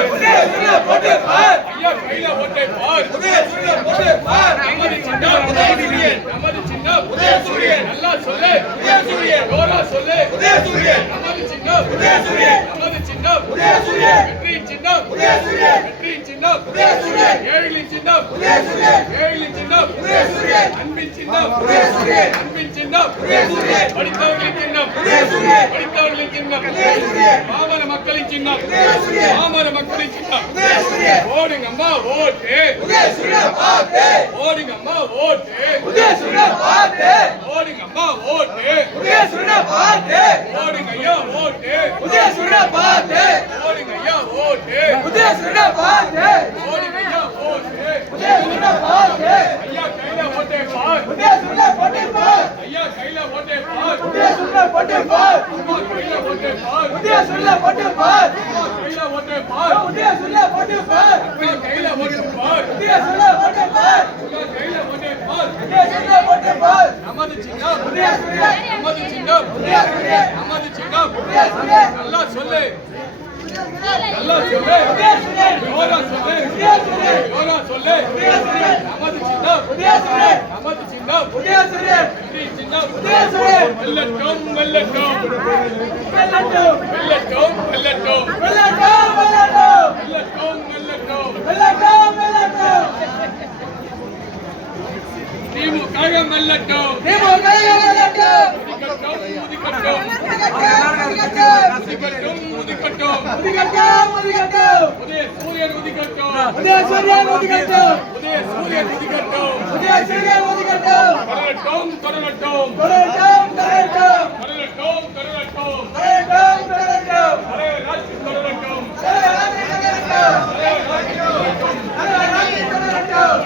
பார் உதயசூரிய போட்டு பார் ஐயா கையில ஓட்டை பார் உதயசூரிய போட்டு பார் நமது சின்னம் உதயசூரியன் நமது சின்னம் உதயசூரியன் நல்லா சொல்லு உதயசூரியன் ஜோரா சொல்லு உதயசூரியன் நமது சின்னம் உதயசூரியன் நமது சின்னம் உதயசூரியன் வெற்றி சின்னம் உதயசூரியன் வெற்றி சின்னம் உதயசூரியன் ஏழின் சின்னம் உதயசூரியன் ஏழின் சின்னம் உதயசூரியன் அன்பின் சின்னம் உதயசூரியன் அன்பின் சின்னம் உதயசூரியன் படித்தவர்களின் சின்னம் உதயசூரியன் படித்தவர்களின் சின்னம் உதயசூரியன் மாமர மக்களின் சின்னம் உதயசூரியன் மாமர மக்களின் சின்னம் உதயசூரியன் ஓடுங்க அம்மா ஓட்டு உதயசூரியன் பாத்து ஓடுங்க அம்மா ஓட்டு உதயசூரியன் பாத்து ஓடுங்க அம்மா ஓட்டு உதயசூரியன் பாத்து ஓடுங்க ஐயா ஓட்டு உதயசூரியன் பாத்து ஓடுங்க ஐயா ஓட்டு உதயசூரியன் பாத்து ஓடுங்க ஐயா ஓட்டு உதயசூரியன் பாத்து ஐயா கையில ஓட்டே பார் உதயசூரியன் போட்டு பார் ஐயா கையில ஓட்டே பார் உதயசூரியன் போட்டு பார் கையில ஓட்டே பார் உதயசூரியன் போட்டு பார் கையில ஓட்டே பார் உதயசூரியன் போட்டு பார் கையில ஓட்டே பார் உதயசூரியன் போட்டு பார் கையில ஓட்டே பார் உதயசூரியன் போட்டு பார் நமது சின்னம் உதயசூரியன் நமது சின்னம் உதயசூரியன் நமது சின்னம் உதயசூரியன் நல்லா சொல்லு நல்லா சொல்லு உதயசூரியன் ஜோரா சொல்லு உதயசூரியன் ஜோரா சொல்லு உதயசூரியன் நமது சின்னம் உதயசூரியன் நமது சின்னம் உதயசூரியன் வெற்றி சின்னம் உதயசூரியன் வெல்லட்டும் வெல்லட்டும் வெல்லட்டும் வெல்லட்டும் வெல்லட்டும் வெல்லட்டும் வெல்லட்டும் வெல்லட்டும் வெல்லட்டும் வெல்லட்டும் திமுக வெல்லட்டும் திமுக வெல்லட்டும் உதிக்கட்டும் உதிக்கட்டும் உதிக்கட்டும் உதிக்கட்டும் உதிக்கட்டும் உதயசூரியன் உதிக்கட்டும் உதயசூரியன் உதிக்கட்டும் உதயசூரியன் உதிக்கட்டும் உதயசூரியன் உதிக்கட்டும் கரலட்டும் கரலட்டும் கரலட்டும் கரலட்டும் கரலட்டும் கரலட்டும் கரலட்டும் கரலட்டும் அரே ராஜ் கரலட்டும் அரே ராஜ் கரலட்டும் அரே ராஜ் கரலட்டும் அரே ராஜ் கரலட்டும்